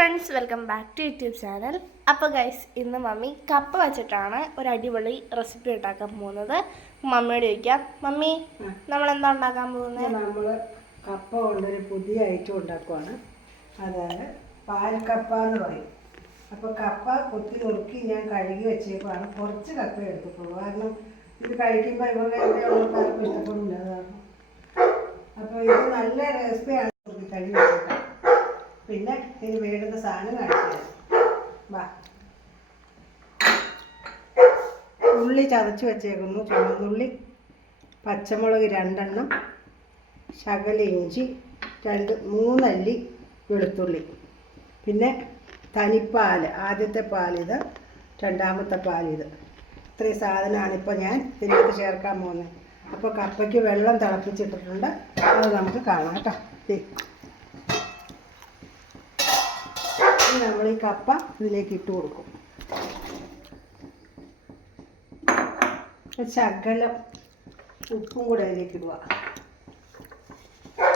Friends, welcome back to YouTube channel. അപ്പോൾ guys, ഇന്ന് mummy കപ്പ വെച്ചിട്ടാണ് ഒരു അടിപൊളി റെസിപ്പി ഉണ്ടാക്കാൻ പോകുന്നത്. മമ്മിയോട് ചോദിക്കാം, മമ്മി നമ്മൾ എന്താ ഉണ്ടാക്കാൻ പോകുന്നത്? നമ്മൾ കപ്പ കൊണ്ടൊരു പുതിയ ഐറ്റം ഉണ്ടാക്കുവാണ്. അതായത് പാൽ കപ്പ എന്ന് പറയും. അപ്പോൾ കപ്പ കൊത്തി നുറുക്കി ഞാൻ കഴുകി വെച്ചേക്കുവാണ്. കുറച്ച് കപ്പ എടുത്തിട്ടുള്ളൂ, കാരണം ഇത് കഴിക്കുമ്പോൾ ഇവരുടെ എവിടെയുള്ളവർക്കാർക്കും ഇഷ്ടപ്പെടില്ല. കാരണം അപ്പോൾ ഇത് നല്ല റെസിപ്പിയാണ്. കഴുകി വെച്ചേക്കാം. പിന്നെ ഇതിന് വേണ്ടുന്ന സാധനം കാണിച്ചു വാ. ഉള്ളി ചതച്ച് വെച്ചേക്കുന്നു, ചുവന്നുള്ളി, പച്ചമുളക് 2 എണ്ണം, ശകല ഇഞ്ചി, 3 അല്ലി വെളുത്തുള്ളി, പിന്നെ തനിപ്പാൽ, ആദ്യത്തെ പാലിത്, രണ്ടാമത്തെ പാലിത്. ഇത്രയും സാധനമാണ് ഇപ്പോൾ ഞാൻ ഇതിനകത്ത് ചേർക്കാൻ പോകുന്നത്. അപ്പോൾ കപ്പയ്ക്ക് വെള്ളം തിളപ്പിച്ചിട്ടിട്ടുണ്ട്, അത് നമുക്ക് കാണാം കേട്ടോ. നമ്മൾ ഈ കപ്പ ഇതിലേക്ക് ഇട്ട് കൊടുക്കും. ശകലം ഉപ്പും കൂടെ അതിലേക്ക് ഇടുക,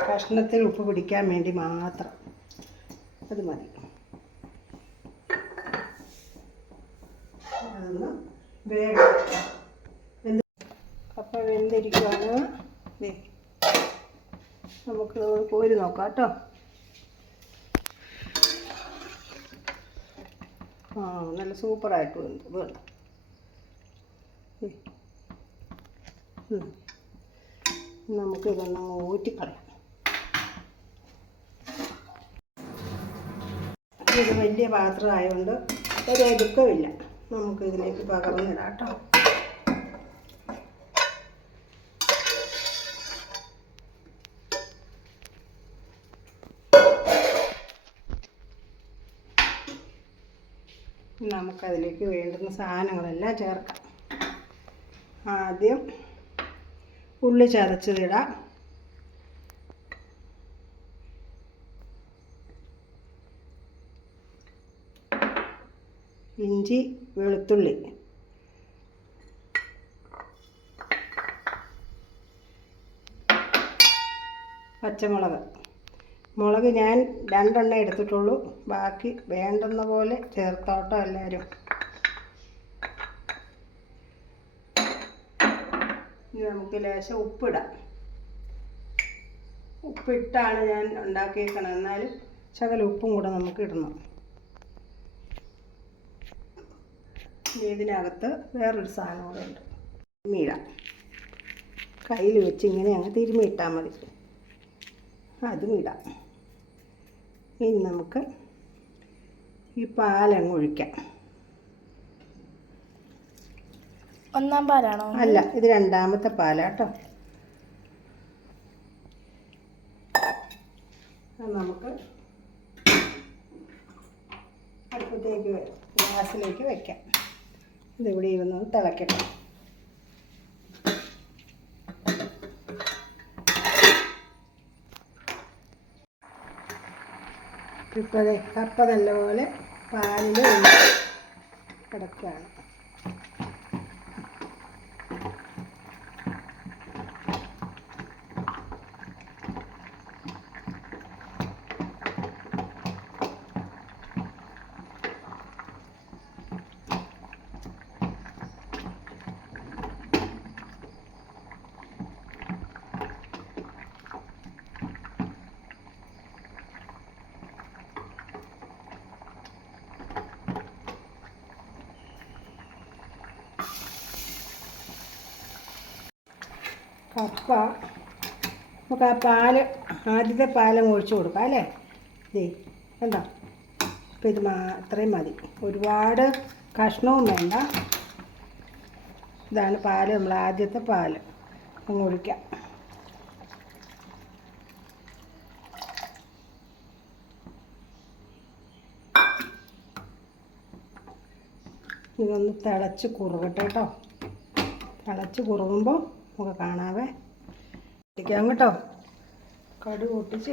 കഷ്ണത്തിൽ ഉപ്പ് പിടിക്കാൻ വേണ്ടി മാത്രം. അത് മതി. അതൊന്ന് വേഗം കപ്പ വെന്തിരിക്കുകയാണ്. നമുക്ക് കോരി നോക്കാം കേട്ടോ. നല്ല സൂപ്പറായിട്ട് വെന്തു വേണ്ട. നമുക്കിതൊന്ന് ഊറ്റിക്കളയാം. ഇത് വലിയ പാത്രം ആയതുകൊണ്ട് ഒരു എടുക്കമില്ല. നമുക്കിതിലേക്ക് പകർന്നിടാം കേട്ടോ. നമുക്കതിലേക്ക് വേണ്ടുന്ന സാധനങ്ങളെല്ലാം ചേർക്കാം. ആദ്യം ഉള്ളി ചതച്ചതിടാം. ഇഞ്ചി, വെളുത്തുള്ളി, പച്ചമുളക്. മുളക് ഞാൻ 2 എണ്ണം എടുത്തിട്ടുള്ളൂ, ബാക്കി വേണ്ടുന്ന പോലെ ചേർത്തോട്ടോ എല്ലാവരും. ഇനി നമുക്ക് ലേശം ഉപ്പിടാം. ഉപ്പിട്ടാണ് ഞാൻ ഉണ്ടാക്കിയേക്കണം, എന്നാലും ശകലം ഉപ്പും കൂടെ നമുക്ക് ഇടണം. ഇതിനകത്ത് വേറൊരു സാധനം കൂടെ ഉണ്ട്, തിരുമ്മിയിടാം. കയ്യിൽ വെച്ച് ഇങ്ങനെ അങ്ങ് തിരുമ്മിയിട്ടാൽ മതി. അതും ഇടാം. ഇനി നമുക്ക് ഈ പാലങ്ങ് ഒഴിക്കാം. ഒന്നാം പാലാണോ? അല്ല, ഇത് രണ്ടാമത്തെ പാലാട്ടോ. നമുക്ക് അടുപ്പത്തേക്ക് ഗ്യാസിലേക്ക് വയ്ക്കാം. ഇതിവിടെ ഇരുന്ന് തിളയ്ക്കട്ടെ. ഇപ്പോൾ കപ്പ നല്ലപോലെ പാലിൽ കിടക്കുകയാണ്. കപ്പ നമുക്ക് ആ പാല്, ആദ്യത്തെ പാലം ഒഴിച്ച് കൊടുക്കാം അല്ലേ. എന്താ അപ്പോൾ ഇത് ഇത്രയും മതി, ഒരുപാട് കഷ്ണവും വേണ്ട. ഇതാണ് പാല്, നമ്മൾ ആദ്യത്തെ പാല് അങ്ങ് ഒഴിക്കാം. ഇതൊന്ന് തിളച്ച് കുറുകട്ടെ കേട്ടോ. തിളച്ച് കുറുകുമ്പോൾ നമുക്ക് കാണാവേ. പൊട്ടിക്കാം കേട്ടോ. കടുക് പൊട്ടിച്ച്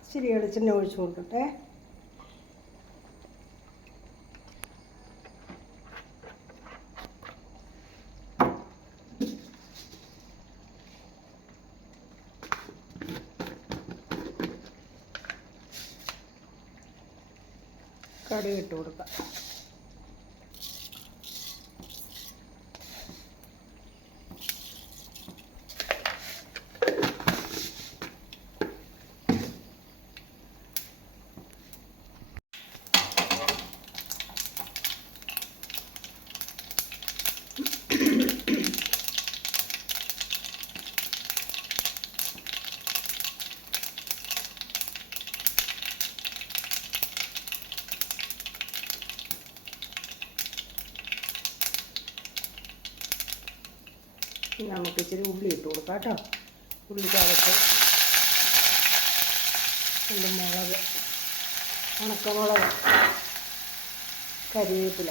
ഇച്ചിരി വെളിച്ചെണ്ണ ഒഴിച്ച് കൊടുക്കട്ടെ. കടുക് ഇട്ട് കൊടുക്കാം. നമുക്ക് ഇച്ചിരി ഉള്ളി ഇട്ട് കൊടുക്കാം കേട്ടോ. ഉള്ളിക്കകത്ത് രണ്ട് മുളക്, ഉണക്കമുളക്, കരിവേപ്പില.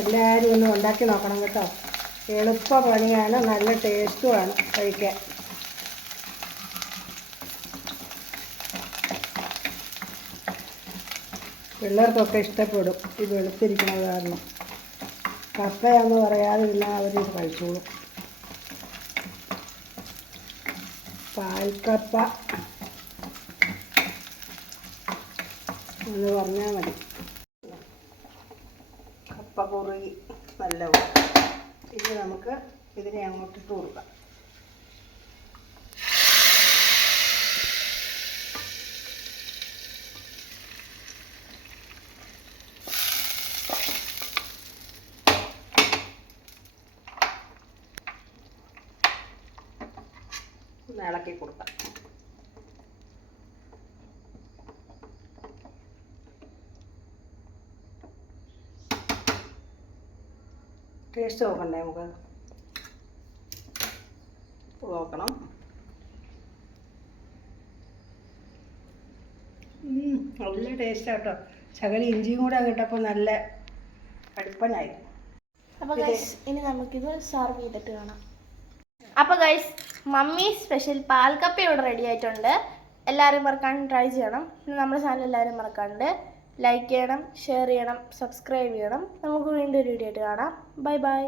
എല്ലാവരും ഒന്ന് ഉണ്ടാക്കി നോക്കണം കേട്ടോ. എളുപ്പ പണിയാണ്, നല്ല ടേസ്റ്റുമാണ് കഴിക്കാൻ. പിള്ളേർക്കൊക്കെ ഇഷ്ടപ്പെടും ഈ വെളുത്തിരിക്കുന്നത് കാരണം. കപ്പയാന്ന് പറയാതിരുന്നാൽ അവരിത് കഴിച്ചോളും. പാൽക്കപ്പ എന്ന് പറഞ്ഞാൽ മതി. കപ്പ കുറുകി നല്ല ഇനി നമുക്ക് ഇതിനെ അങ്ങോട്ട് ഇട്ട് കൊടുക്കാം. ഇളക്കി കൊടുക്കാം. ടേസ്റ്റ് നോക്കണ്ടേ നമുക്ക്? നോക്കണം. നല്ല ടേസ്റ്റ് ആട്ടോ. ശകലം ഇഞ്ചിയും കൂടെ കിട്ടപ്പോൾ നല്ല കടുപ്പനായി. അപ്പോൾ ഗൈസ് ഇനി നമുക്കിത് സർവ് ചെയ്തിട്ട് കാണാം. അപ്പോൾ ഗൈസ് മമ്മി സ്പെഷ്യൽ പാൽക്കപ്പ ഇവിടെ റെഡി ആയിട്ടുണ്ട്. എല്ലാവരും മറക്കാണ്ട് ട്രൈ ചെയ്യണം. പിന്നെ നമ്മുടെ ചാനൽ എല്ലാവരും മറക്കാണ്ട് ലൈക്ക് ചെയ്യണം, ഷെയർ ചെയ്യണം, സബ്സ്ക്രൈബ് ചെയ്യണം. നമുക്ക് വീണ്ടും ഒരു വീഡിയോ ആയിട്ട് കാണാം. Bye bye.